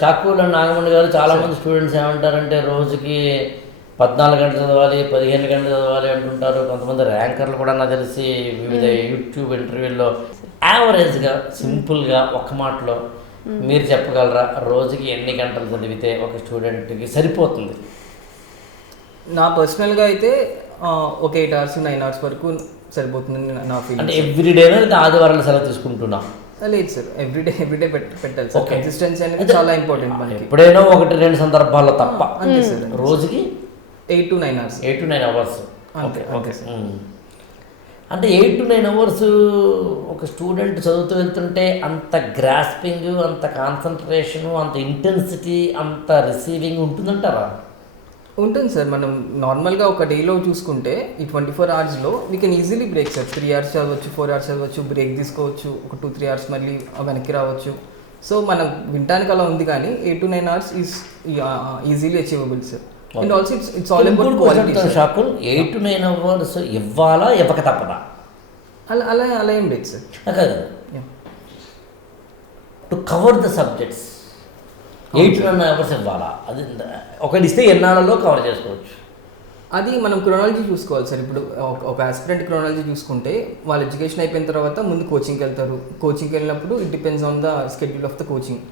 షాకూల్ and Nagamani గారు చాలామంది students ఏమంటారంటే రోజుకి 14 గంటలు చదవాలి, 15 గంటలు చదవాలి అంటుంటారు. కొంతమంది ర్యాంకర్లు కూడా నాకు తెలిసి వివిధ యూట్యూబ్ ఇంటర్వ్యూల్లో యావరేజ్గా సింపుల్గా ఒక్క మాటలో మీరు చెప్పగలరా రోజుకి ఎన్ని గంటలు చదివితే ఒక స్టూడెంట్కి సరిపోతుంది? నా పర్సనల్గా అయితే ఒక 8 hours 9 hours వరకు సరిపోతుంది నా ఫీల్. అంటే ఎవ్రీడే ఆదివారాలు సెలవు తీసుకుంటున్నా? లేదు సార్, ఎవ్రీడే పెట్టాలి సార్. కన్సిస్టెన్సీ అనేది చాలా ఇంపార్టెంట్ మనకి. ఎప్పుడైనా 1-2 సందర్భాల్లో తప్ప అంతే సార్. రోజుకి 8 to 9 hours. 8 to 9 hours. Okay. అంటే 8 to 9 hours ఒక స్టూడెంట్ చదువుతూ వెళ్తుంటే అంత గ్రాస్పింగ్, అంత కాన్సన్ట్రేషను, అంత ఇంటెన్సిటీ, అంత రిసీవింగ్ ఉంటుందంటారా? ఉంటుంది సార్. మనం నార్మల్గా ఒక డేలో చూసుకుంటే ఈ 24 hours we can easily break sir. 3 hours చదవచ్చు, 4 hours చదవచ్చు, బ్రేక్ తీసుకోవచ్చు, ఒక 2-3 hours మళ్ళీ వెనక్కి రావచ్చు. సో మనం వినటానికి అలా ఉంది, కానీ 8 to 9 hours is easily achievable sir. And also it's all about quality. షాకుల్ 8 to 9 hours ఇవ్వాలా, ఇవ్వక తప్పదా? అలా ఏం లేదు సార్. కాదు, to cover the subjects 8 to 9 hours ఇవ్వాలా? అది ఒకటి ఇస్తే ఎన్నాళ్ళలో కవర్ చేసుకోవచ్చు? అది మనం క్రోనాలజీ చూసుకోవాలి సార్. ఇప్పుడు ఒక ఆస్పిరెంట్ క్రోనాలజీ చూసుకుంటే వాళ్ళ ఎడ్యుకేషన్ అయిపోయిన తర్వాత ముందు కోచింగ్కి వెళ్తారు. కోచింగ్కి వెళ్ళినప్పుడు it depends on the schedule of the coaching.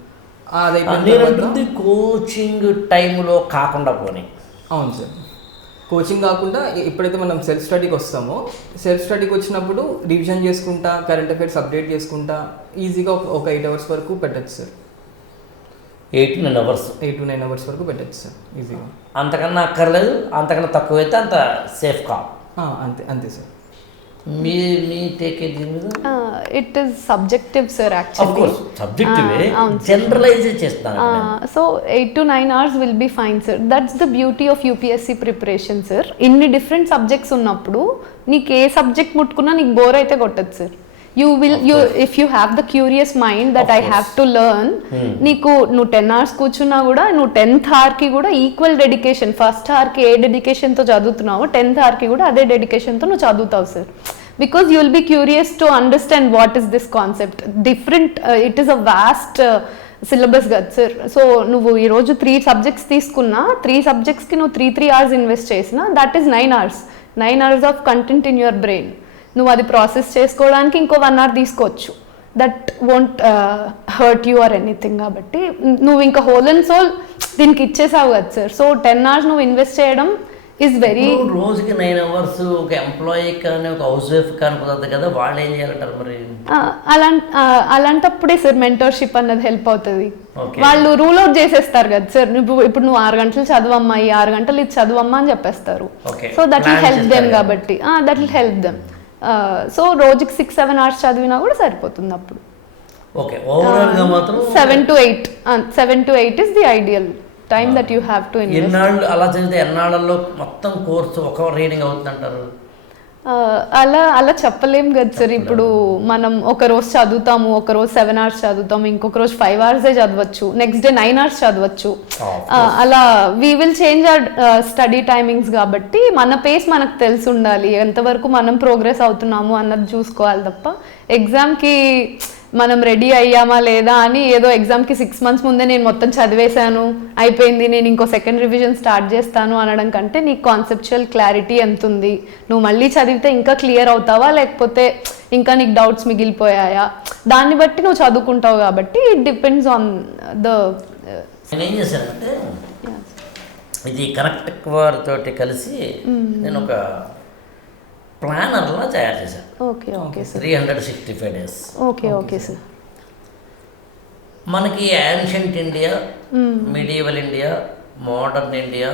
అది అయిపోయింది. కోచింగ్ టైంలో కాకుండా పోనీ. అవును సార్, కోచింగ్ కాకుండా ఎప్పుడైతే మనం సెల్ఫ్ స్టడీకి వస్తామో, సెల్ఫ్ స్టడీకి వచ్చినప్పుడు రివిజన్ చేసుకుంటా, కరెంట్ అఫైర్స్ అప్డేట్ చేసుకుంటా ఈజీగా ఒక 8 hours వరకు పెట్టచ్చు sir. 8 to 9 hours. 8 to 9 hours వరకు పెట్టచ్చు సార్ ఈజీగా. అంతకన్నా అక్కర్లేదు, అంతకన్నా తక్కువ అయితే అంత సేఫ్ కా? అంతే సార్. మీ టేక్ దీని మీద? It is subjective sir actually. సబ్జెక్టివే, జనరలైజ్ చేస్తాను. So 8 to 9 hours will be fine sir. That's the beauty of UPSC preparation sir. ఇన్ని డిఫరెంట్ సబ్జెక్ట్స్ ఉన్నప్పుడు నీకు ఏ సబ్జెక్ట్ ముట్టుకున్నా నీకు బోర్ అయితే కొట్టదు sir. if you have the curious mind that I have to learn, నీకు నువ్వు 10 hours కూర్చున్నా కూడా నువ్వు 10th hour కి కూడా ఈక్వల్ డెడికేషన్, ఫస్ట్ అవర్కి ఏ డెడికేషన్తో చదువుతున్నావో 10th hour కి కూడా అదే డెడికేషన్తో నువ్వు చదువుతావు sir. Because you will be curious to understand what is this concept. Different, it is a vast syllabus కదా సార్. సో నువ్వు ఈరోజు 3 subjects తీసుకున్నా, 3 subjectsకి నువ్వు 3 hours ఇన్వెస్ట్ చేసినా that is 9 hours. 9 hours of content in your brain. నువ్వు అది process చేసుకోవడానికి ఇంకో 1 hour తీసుకోవచ్చు. That won't hurt you or anything. కాబట్టి నువ్వు ఇంకా హోల్ అండ్ సోల్ దీనికి ఇచ్చేసావు కదా సార్. సో 10 hours నువ్వు ఇన్వెస్ట్ చేయడం ఈజ్ వెరీ. రోజుకి 9 hours ఒక ఎంప్లాయీ కానీ ఒక హౌస్ వైఫ్ కానీ కుదరదు కదా, వాళ్ళు ఏం చేయాలంటారు మరి? అలాంటప్పుడే సార్ మెంటర్షిప్ అన్నది హెల్ప్ అవుతుంది. వాళ్ళు రూల్ అవుట్ చేసేస్తారు కదా సార్. ఇప్పుడు నువ్వు 6 గంటలు చదవమ్మా, ఈ 6 గంటలు ఇది చదవమ్మా అని చెప్పేస్తారు. So that will help them. కాబట్టి that will help them. So రోజుకి 6-7 hours చదివినా కూడా సరిపోతుంది అప్పుడు. ఓకే, ఓవరాల్గా మాత్రం 7 to 8 is the ideal time that you have to invest. ఎన్నాళ్ళు అలా చదివితే ఎన్నాళ్ళలో మొత్తం కోర్సు ఒక రీడింగ్ అవుతుందంటారు? అలా చెప్పలేం కదా సార్. ఇప్పుడు మనం ఒక రోజు చదువుతాము, ఒక రోజు 7 hours చదువుతాము, ఇంకొక రోజు 5 hours చదవచ్చు, నెక్స్ట్ డే 9 hours చదవచ్చు. అలా we will change our study timings. కాబట్టి మన పేస్ మనకు తెలిసి ఉండాలి, ఎంతవరకు మనం ప్రోగ్రెస్ అవుతున్నాము అన్నది చూసుకోవాలి తప్ప ఎగ్జామ్కి మనం రెడీ అయ్యామా లేదా అని ఏదో ఎగ్జామ్కి 6 months ముందే నేను మొత్తం చదివేశాను అయిపోయింది, నేను ఇంకో సెకండ్ రివిజన్ స్టార్ట్ చేస్తాను అనడం కంటే నీకు కాన్సెప్చువల్ క్లారిటీ ఎంత ఉంది, నువ్వు మళ్ళీ చదివితే ఇంకా క్లియర్ అవుతావా లేకపోతే ఇంకా నీకు డౌట్స్ మిగిలిపోయాయా, దాన్ని బట్టి నువ్వు చదువుకుంటావు. కాబట్టి ఇట్ డిపెండ్స్ ఆన్ ద. నేను ఏం చేశానంటే ఇది కనెక్ట్ వారితోటి కలిసి నేను ఒక ప్లానర్లా తయారు చేశాను. Okay sir. 365 days. Okay sir. మనకి ancient India, medieval India, modern India,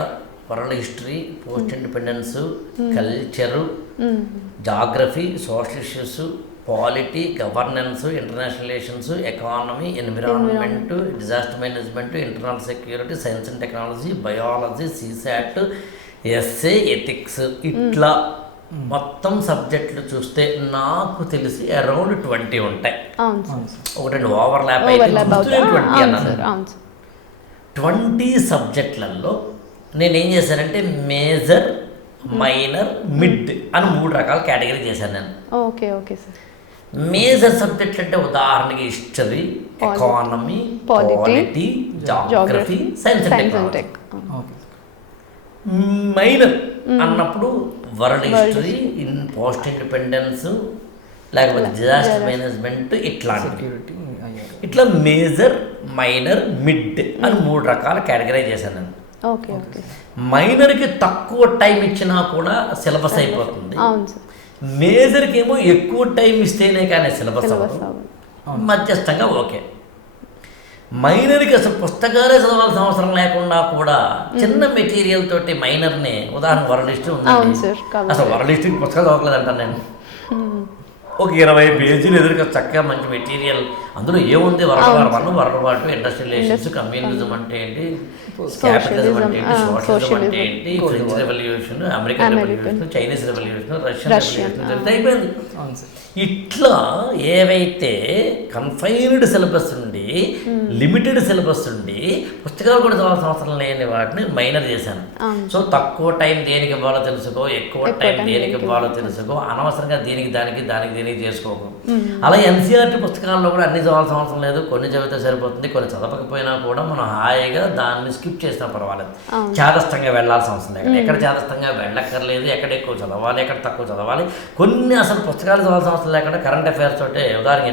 world history, post independence, culture, geography, social issues, polity, governance, international relations, economy, environment, disaster management, internal security, science and technology, biology, CSAT, essay, ethics, ఇట్లా మొత్తం సబ్జెక్టులు చూస్తే నాకు తెలిసి around 20 ఉంటాయి. ఒకటి overlap అయితే 20 అన్నాను. 20 సబ్జెక్టులలో నేనేం చేశానంటే మేజర్, మైనర్, మిడ్ అని 3 రకాల కేటగిరీ చేశాను నేను. Okay sir. మేజర్ సబ్జెక్ట్ అంటే ఉదాహరణకి history, economy, polity, geography, science and tech. Okay. Minor అన్నప్పుడు world history, in post independence, లేకపోతే డిజాస్టర్ మేనేజ్మెంట్, ఇట్లాంటివి. సెక్యూరిటీ ఇట్లా మేజర్, మైనర్, మిడ్ అని 3 రకాల కేటగరైజ్ చేశాను నేను. Okay okay. మైనర్కి తక్కువ టైం ఇచ్చినా కూడా సిలబస్ అయిపోతుంది. అవును సార్. మేజర్కి ఏమో ఎక్కువ టైం ఇస్తేనే కానీ సిలబస్ అవ్వదు. మధ్యస్థంగా ఓకే. మైనర్కి అసలు పుస్తకాలే చదవాల్సిన అవసరం లేకుండా కూడా చిన్న మెటీరియల్ తోటి మైనర్ని, ఉదాహరణ వరల్డ్ హిస్టరీ ఉందండి, అసలు వరల్డ్ హిస్టరీకి పుస్తకాలు చదవలేదంటాను నేను. ఒక 20 పేజీలు ఎదురుగా చక్కగా మంచి మెటీరియల్, అందులో ఏముంది, world war 1, world war 2, industrial relations, communism అంటే ఏంటి, క్యాపిటలిజం అంటే ఏంటి, సోషలిజం అంటే ఏంటి, French revolution, American revolution, Chinese revolution, Russian revolution అయిపోయింది. ఇట్లా ఏవైతే కన్ఫైన్డ్ సిలబస్ ఉండి, లిమిటెడ్ సిలబస్ ఉండి, పుస్తకాలు కూడా చదవాల్సిన అవసరం లేని వాటిని మైనర్ చేశాను. సో తక్కువ టైం దేనికి ఇవ్వాలో తెలుసుకో, ఎక్కువ టైం దేనికి ఇవ్వాలో తెలుసుకో, అనవసరంగా దీనికి దానికి చేసుకోకు. అలా ఎన్సీఆర్టీ పుస్తకాల్లో కూడా అన్ని చదవాల్సిన అవసరం లేదు, కొన్ని చదివితే సరిపోతుంది. కొన్ని చదవకపోయినా కూడా మనం హాయిగా దాన్ని స్కిప్ చేసినా పర్వాలేదు. చాదస్తంగా వెళ్ళాల్సిన అవసరం లేదు. ఎక్కడ చాదస్తంగా వెళ్ళక్కర్లేదు, ఎక్కడ ఎక్కువ చదవాలి, ఎక్కడ తక్కువ చదవాలి. కొన్ని అసలు పుస్తకాలు చదవాల్సిన అవసరం లేకుండా కరెంట్ అఫైర్స్ తోటే, ఉదాహరణకి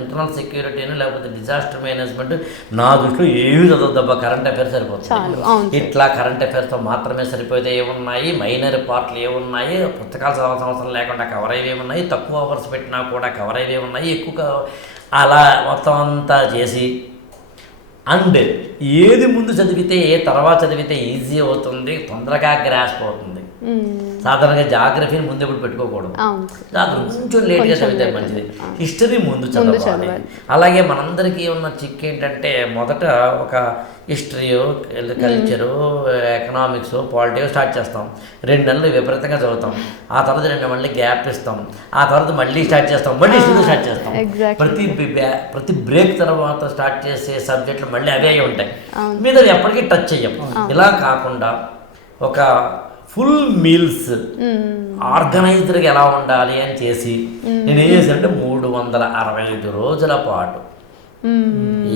ఇంటర్నల్ సెక్యూరిటీని లేకపోతే డిజాస్టర్ మేనేజ్మెంట్, నా దృష్టిలో ఏమి చదవద్దబ్బా, కరెంట్ అఫైర్స్ సరిపోతుంది. ఇట్లా కరెంట్ అఫైర్స్తో మాత్రమే సరిపోతే ఏమున్నాయి, మైనర్ పార్ట్లు ఏమున్నాయి, పుస్తకాలు చదవాల్సిన అవసరం లేకుండా కవర్ అయ్యేవి ఉన్నాయి, తక్కువ అవర్స్ పెట్టినా కూడా కవర్ అయ్యేవి ఉన్నాయి, ఎక్కువ అలా మొత్తం అంతా చేసి. అండ్ ఏది ముందు చదివితే ఏ తర్వాత చదివితే ఈజీ అవుతుంది, తొందరగా గ్రాస్ప్ అవుతుంది. సాధారణంగా జాగ్రఫీని ముందు ఎప్పుడు పెట్టుకోకూడదు, కొంచెం లేట్గా చదివితే మంచిది. హిస్టరీ ముందు చదవాలి. అలాగే మనందరికీ ఉన్న చిక్ ఏంటంటే, మొదట ఒక హిస్టరీయో, కల్చరు, ఎకనామిక్స్, పాలిటీ స్టార్ట్ చేస్తాం, 2 నెలలు విపరీతంగా చదువుతాం, ఆ తర్వాత 2 నెలలు గ్యాప్ ఇస్తాం, ఆ తర్వాత మళ్ళీ స్టార్ట్ చేస్తాం, మళ్ళీ హిస్టరీ స్టార్ట్ చేస్తాం. ప్రతి బ్రేక్ తర్వాత స్టార్ట్ చేసే సబ్జెక్టులు మళ్ళీ అవే ఉంటాయి, మీద ఎప్పటికీ టచ్ చెయ్యం. ఇలా కాకుండా ఒక ఫుల్ మీల్స్ ఆర్గనైజ్డ్గా ఎలా ఉండాలి అని చేసి నేను ఏం చేశానంటే 365 రోజుల పాటు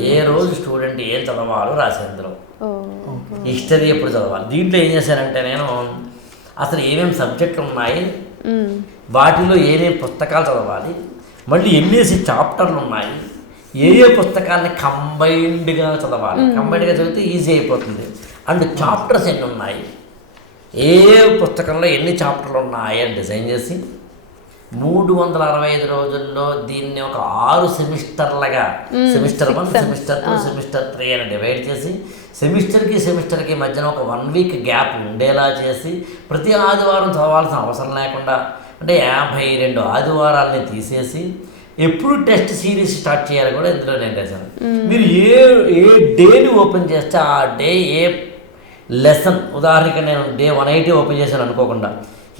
ఏ రోజు స్టూడెంట్ ఏం చదవాలో రాసేందులో హిస్టరీ ఎప్పుడు చదవాలి. దీంట్లో ఏం చేశానంటే, నేను అసలు ఏమేమి సబ్జెక్టులు ఉన్నాయి, వాటిలో ఏమేమి పుస్తకాలు చదవాలి, మళ్ళీ ఎన్నేసి చాప్టర్లు ఉన్నాయి, ఏ పుస్తకాన్ని కంబైన్డ్గా చదవాలి. కంబైన్డ్గా చదివితే ఈజీ అయిపోతుంది. అండ్ చాప్టర్స్ ఎన్ని ఉన్నాయి, ఏ పుస్తకంలో ఎన్ని చాప్టర్లు ఉన్నాయి అని డిజైన్ చేసి 365 రోజుల్లో దీన్ని ఒక 6 సెమిస్టర్లుగా, సెమిస్టర్ 1, సెమిస్టర్ 2, సెమిస్టర్ 3 అని డివైడ్ చేసి, సెమిస్టర్కి మధ్యన ఒక 1 వీక్ గ్యాప్ ఉండేలా చేసి, ప్రతి ఆదివారం చదవాల్సిన అవసరం లేకుండా, అంటే 52 ఆదివారాలని తీసేసి ఎప్పుడు టెస్ట్ సిరీస్ స్టార్ట్ చేయాలి కూడా ఇందులో నేను రాశాను. మీరు ఏ డేని ఓపెన్ చేస్తే ఆ డే ఏ లెసన్, ఉదాహరణకి నేను డే 180 ఓపెన్ చేశాను అనుకోకుండా,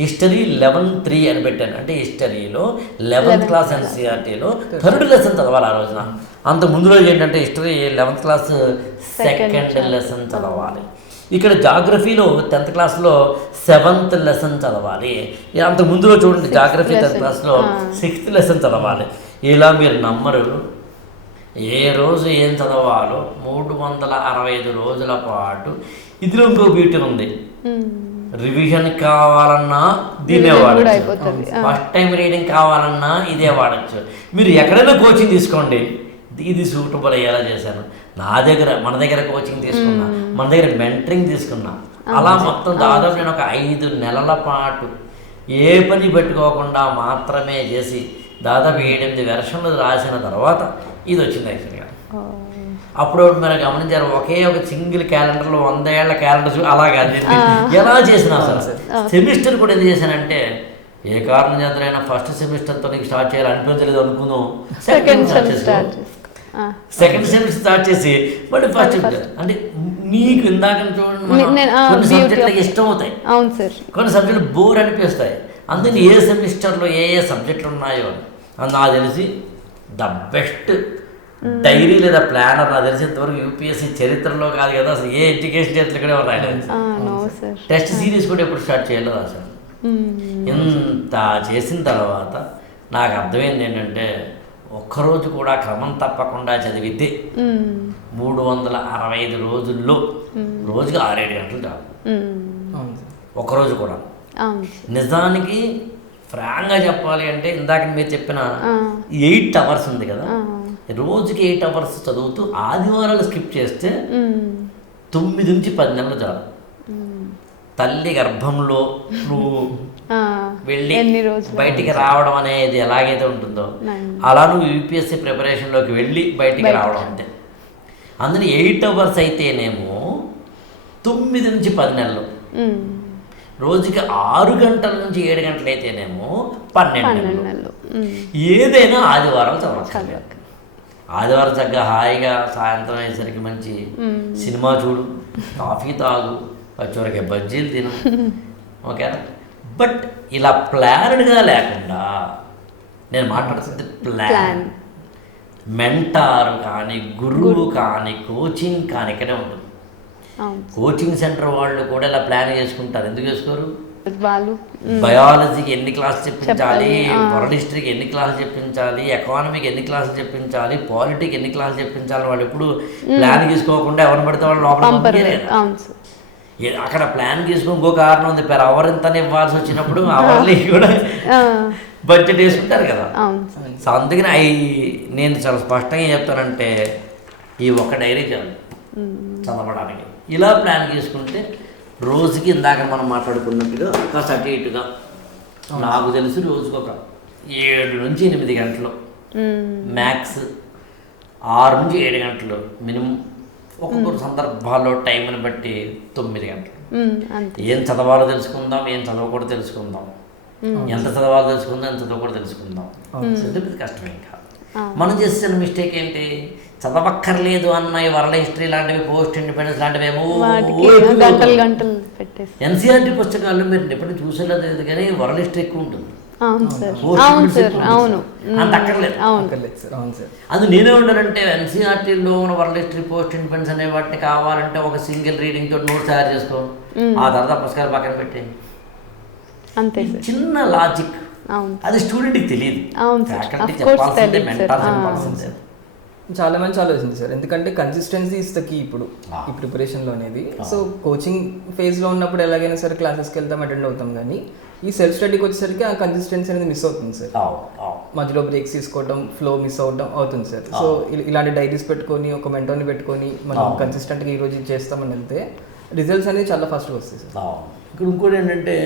హిస్టరీ 11-3 అని పెట్టాను. అంటే హిస్టరీలో 11th క్లాస్ ఎన్సీఆర్టీలో 3rd లెసన్ చదవాలి ఆ రోజున. అంత ముందు రోజు ఏంటంటే history 11th class 2nd lesson చదవాలి. ఇక్కడ జాగ్రఫీలో 10th క్లాస్లో 7th లెసన్ చదవాలి. అంత ముందులో చూడండి, జాగ్రఫీ 10th క్లాస్లో 6th లెసన్ చదవాలి. ఇలా మీరు నమ్మరు, ఏ రోజు ఏం చదవాలో 365 రోజుల పాటు. ఇందులో ఇంకో బ్యూటీ ఉంది, రివిజన్ కావాలన్నా దీన్నే వాడచ్చు, ఫస్ట్ టైం రీడింగ్ కావాలన్నా ఇదే వాడచ్చు. మీరు ఎక్కడైనా కోచింగ్ తీసుకోండి, ఇది సూటబుల్ అయ్యేలా చేశాను. మన దగ్గర కోచింగ్ తీసుకున్నా, మన దగ్గర మెంటరింగ్ తీసుకున్నా, అలా మొత్తం దాదాపు నేను ఒక 5 నెలల పాటు ఏ పని పెట్టుకోకుండా మాత్రమే చేసి దాదాపు 7-8 వెర్షన్లు రాసిన తర్వాత ఇది వచ్చింది యాక్చువల్గా. అప్పుడు మీరు గమనించారు, ఒకే ఒక సింగిల్ క్యాలెండర్లో 100 ఏళ్ల క్యాలెండర్స్ అలాగే ఎలా చేసినా సార్. సెమిస్టర్ కూడా ఎందుకు చేశానంటే, ఏ కారణం చేతనైనా ఫస్ట్ సెమిస్టర్తో నీకు స్టార్ట్ చేయాలి అనిపించలేదు అనుకుందాం, సెకండ్ సెమిస్టర్ స్టార్ట్ చేసి మళ్ళీ ఫస్ట్. అంటే నీకు ఇందాక చూడండి, కొన్ని సబ్జెక్టులు ఇష్టం అవుతాయి, కొన్ని సబ్జెక్టులు బోర్ అనిపిస్తాయి. అందుకని ఏ సెమిస్టర్లో ఏ సబ్జెక్టులు ఉన్నాయో నాకు తెలిసి ద బెస్ట్ డైరీ లేదా ప్లానర్ నాకు తెలిసినంతవరకు యూపీఎస్సీ చరిత్రలో కాదు కదా, అసలు ఏ ఎడ్యుకేషన్ చరిత్ర కూడా రాయలేదు. టెస్ట్ సిరీస్ కూడా ఎప్పుడు స్టార్ట్ చేయలేదు అసలు. ఇంత చేసిన తర్వాత నాకు అర్థమైంది ఏంటంటే ఒక్కరోజు కూడా క్రమం తప్పకుండా చదివితే 365 రోజుల్లో రోజుకి 6-7 గంటలు చాలు. అవును సార్. ఒక్కరోజు కూడా. అవును నిజానికి ఫ్రాంక్గా చెప్పాలి అంటే ఇందాక మీరు చెప్పిన 8 అవర్స్ ఉంది కదా, రోజుకి 8 అవర్స్ చదువుతూ ఆదివారాలు స్కిప్ చేస్తే 9 నుంచి 10 నెలలు చాలు. తల్లి గర్భంలో నువ్వు వెళ్ళి ఎన్ని రోజులు బయటికి రావడం అనేది ఎలాగైతే ఉంటుందో అలా నువ్వు యూపీఎస్సీ ప్రిపరేషన్లోకి వెళ్ళి బయటికి రావడం అంతే. అందులో 8 అవర్స్ అయితేనేమో 9 నుంచి 10 నెలలు, రోజుకి 6 గంటల నుంచి 7 గంటలు అయితేనేమో 12 నెలలు. ఏదైనా ఆదివారం చదవచ్చు. ఆదివారం చక్కగా హాయిగా సాయంత్రం అయ్యేసరికి మంచి సినిమా చూడు, కాఫీ తాగు, పచ్చివరకే బజ్జీలు తిను, ఓకేనా. బట్ ఇలా ప్లాన్డ్గా లేకుండా నేను మాట్లాడుతుంది ప్లాన్. మెంటార్ కానీ గురువు కానీ కోచింగ్ కానీ ఇక్కడే ఉంటుంది. కోచింగ్ సెంటర్ వాళ్ళు కూడా ఇలా ప్లాన్ చేసుకుంటారు. ఎందుకు చేసుకోరు? వాళ్ళు బయాలజీకి ఎన్ని క్లాసులు చెప్పించాలి, వరల్డ్ హిస్టరీకి ఎన్ని క్లాసులు చెప్పించాలి, ఎకానమీకి ఎన్ని క్లాసులు చెప్పించాలి, పాలిటీకి ఎన్ని క్లాసులు చెప్పించాలి, వాళ్ళు ఎప్పుడు ప్లాన్ తీసుకోకుండా ఎవరిని పడితే వాళ్ళు లోపల అక్కడ ప్లాన్ తీసుకుని ఇంకో కారణం ఉంది, పెర్ అవర్ ఇంత ఇవ్వాల్సి వచ్చినప్పుడు అవర్లీ కూడా బడ్జెట్ వేసుకుంటారు కదా. సో అందుకని నేను చాలా స్పష్టంగా చెప్తానంటే ఈ ఒక్క డైరీ చాలు చదవడానికి. ఇలా ప్లాన్ చేసుకుంటే రోజుకి ఇందాక మనం మాట్లాడుకున్నట్టుగా కాస్త అటు ఇటుగా నాకు తెలిసి రోజుకి ఒక 7 నుంచి 8 గంటలు, మ్యాక్స్ 6 నుంచి 7 గంటలు మినిమం. ఒక్కొక్క సందర్భాల్లో టైంని బట్టి 9 గంటలు. ఏం చదవాలో తెలుసుకుందాం, ఏం చదవకూడదు తెలుసుకుందాం, ఎంత చదవాలో తెలుసుకుందాం, ఎంత చదవకూడదు తెలుసుకుందాం. చదివేది కష్టమే. ఇంకా మనం చేసిన మిస్టేక్ ఏంటి, చదవక్కర్లేదు అన్న ఈ వరల్డ్ హిస్టరీ లాంటివి, పోస్ట్ ఇండిపెండెన్స్ లాంటివి ఏమో ఎన్సీఆర్టీ పుస్తకాల్లో మీరు ఎప్పుడు చూసేలేదు కానీ వరల్డ్ హిస్టరీ ఎక్కువ ఉంటుంది. అంత అక్కర్లేదు. అది నేనే ఉంటానంటే ఎన్సీఆర్టీలో ఉన్న వరల్డ్ హిస్టరీ, పోస్ట్ ఇండిపెండెన్స్ అనే వాటిని కావాలంటే ఒక సింగిల్ రీడింగ్ తోటి నోట్స్ తయారు చేసుకో, ఆ తర్వాత పుస్తకాలు పక్కన పెట్టి. చిన్న లాజిక్ అది స్టూడెంట్కి తెలియదు, ఫ్యాకల్టీ చెప్పాల్సిందే, మెంటార్ చెప్పాల్సిందే. చాలా మంచి ఆలోచింది సార్. ఎందుకంటే కన్సిస్టెన్సీ ఇస్ ద కీ ఇప్పుడు ఈ ప్రిపరేషన్లో అనేది. సో కోచింగ్ ఫేజ్లో ఉన్నప్పుడు ఎలాగైనా సరే క్లాసెస్కి వెళ్తాం, అటెండ్ అవుతాం, కానీ ఈ సెల్ఫ్ స్టడీకి వచ్చేసరికి ఆ కన్సిస్టెన్సీ అనేది మిస్ అవుతుంది సార్. మధ్యలో బ్రేక్స్ తీసుకోవడం, ఫ్లో మిస్ అవడం అవుతుంది సార్. సో ఇలాంటి డైరీస్ పెట్టుకొని ఒక మెంటర్ని పెట్టుకొని మనం కన్సిస్టెంట్గా ఈరోజు ఇది చేస్తామని వెళ్తే రిజల్ట్స్ అనేది చాలా ఫాస్ట్గా వస్తాయి సార్. ఇక్కడ ఇంకోటి ఏంటంటే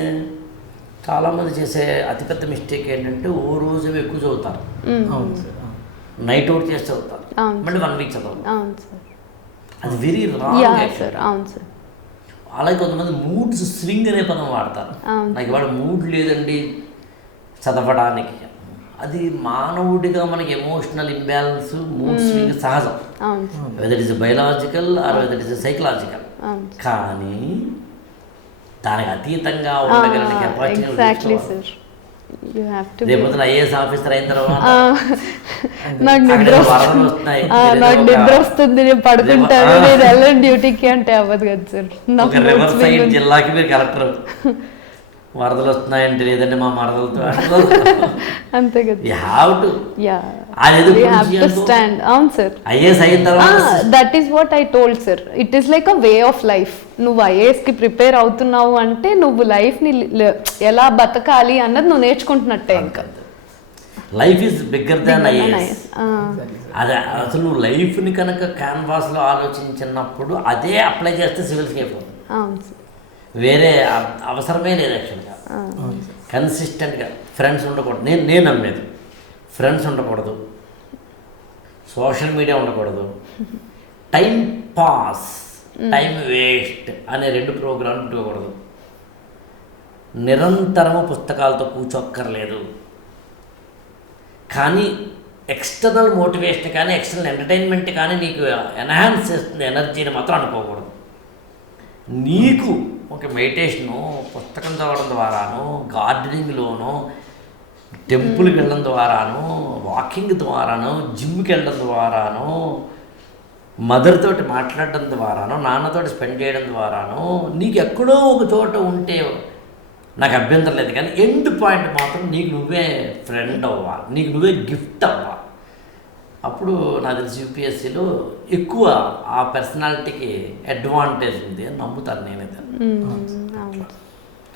చాలామంది చేసే అతిపెద్ద మిస్టేక్ ఏంటంటే ఓ రోజు ఎక్కువ చదువుతారు. అవును సార్. నైట్ అవుట్ చేసి చదువుతారు, మళ్ళీ 1 వీక్ చదవాలి. అది వెరీ రాంగ్. అలాగే కొంతమంది మూడ్స్ స్వింగ్ అనే పదం వాడతారు. నాకు ఇవాళ మూడ్ లేదండి చదవడానికి. అది మానవుడిగా మనకి ఎమోషనల్ ఇంబ్యాలెన్స్, మూడ్ స్వింగ్ సహజం, weather is biological or weather is psychological. కానీ దానికి అతీతంగా ఉండగలిగిన కెపాసిటీ. రేపొద్దున ఐఏఎస్ ఆఫీసర్ అయిన తర్వాత నాకు నిద్ర వస్తుంది, నేను పడుకుంటాను, నేను వెళ్ళను డ్యూటీకి అంటే అవ్వదు కదా సార్. ఒక రివర్ సైడ్ జిల్లాకి మీరు కలెక్టర్, వరదలు వస్తున్నాయంటే లేదంటే మా మరదలతో అంతే కదా. అవును సార్. ఐఏఎస్ అయిన తర్వాత that is what I told sir. It is like a way of life. నువ్వు ఐఏఎస్ కి ప్రిపేర్ అవుతున్నావు అంటే నువ్వు లైఫ్ ని ఎలా బతకాలి అన్నది నువ్వు నేర్చుకుంటున్నట్టే. ఇంకా life is bigger than IAS. అదే అసలు నువ్వు లైఫ్ని కనుక క్యాన్వాస్లో ఆలోచించినప్పుడు అదే అప్లై చేస్తే సివిల్స్కి అయిపోతుంది. వేరే అవసరమే లేదు యాక్చువల్గా. కన్సిస్టెంట్గా ఫ్రెండ్స్ ఉండకూడదు. నేను నమ్మేది ఫ్రెండ్స్ ఉండకూడదు, సోషల్ మీడియా ఉండకూడదు, టైం పాస్, టైం వేస్ట్ అనే 2 ప్రోగ్రాంలు పెట్టుకోకూడదు. నిరంతరము పుస్తకాలతో కూర్చోక్కర్లేదు. కానీ ఎక్స్టర్నల్ మోటివేషన్ కానీ ఎక్స్టర్నల్ ఎంటర్టైన్మెంట్ కానీ నీకు ఎన్హాన్స్ చేస్తుంది ఎనర్జీని మాత్రం అనుకోకూడదు. నీకు ఒక మెడిటేషను, పుస్తకం చదవడం ద్వారాను, గార్డెనింగ్లోనూ, టెంపుల్కి వెళ్ళడం ద్వారాను, వాకింగ్ ద్వారాను, జిమ్కి వెళ్ళడం ద్వారాను, మదర్ తోటి మాట్లాడడం ద్వారాను, నాన్నతోటి స్పెండ్ చేయడం ద్వారాను, నీకు ఎక్కడో ఒక చోట ఉంటే నాకు అభ్యంతరం లేదు, కానీ ఎండ్ పాయింట్ మాత్రం నీకు నువ్వే ఫ్రెండ్ అవ్వాలి, నీకు నువ్వే గిఫ్ట్ అవ్వాలి. అప్పుడు నాకు తెలిసి యూపీఎస్సీలో ఎక్కువ ఆ పర్సనాలిటీకి అడ్వాంటేజ్ ఉంది అని నమ్ముతాను నేనైతే. అవును